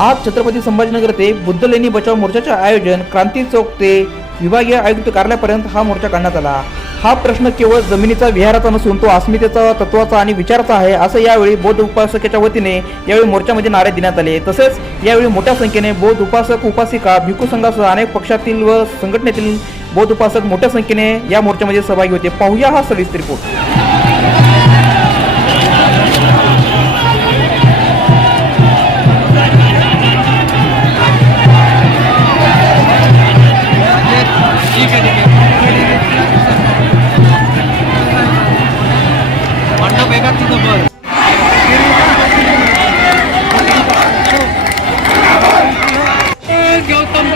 आज छत्रपती संभाजीनगर ते बुद्ध लेणी बचाव मोर्चाचे आयोजन क्रांती चौक ते विभागीय आयुक्त कार्यालयापर्यंत हा मोर्चा काढण्यात आला. हा प्रश्न केवळ जमिनीचा विहाराचा नसून तो अस्मितेचा तत्वाचा आणि विचाराचा आहे असं यावेळी बौद्ध उपासकाच्या वतीने यावेळी मोर्चामध्ये नारे देण्यात आले. तसेच यावेळी मोठ्या संख्येने बौद्ध उपासक उपासिका भिकू संघासह अनेक पक्षातील व संघटनेतील बौद्ध उपासक मोठ्या संख्येने या मोर्चामध्ये सहभागी होते. पाहूया हा सविस्तर रिपोर्ट ગૌતમ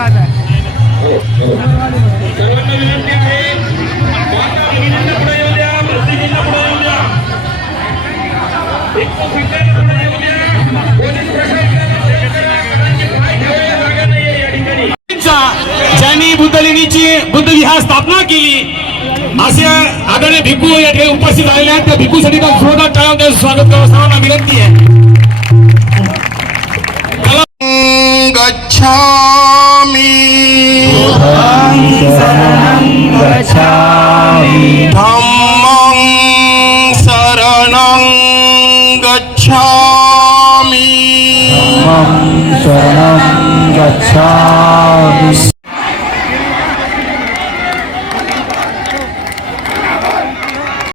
राहत आहे. का तिथं बस ज्यांनी बुद्धलेणीची बुद्ध विहार स्थापना केली असे आदरणीय भिकू या ठिकाणी उपस्थित झालेले आहेत. त्या भिकूसाठी तर जोरदार टाळ्या स्वागत करावं सर्वांना विनंती आहे. गच्छामि धम्मं शरणं गच्छामि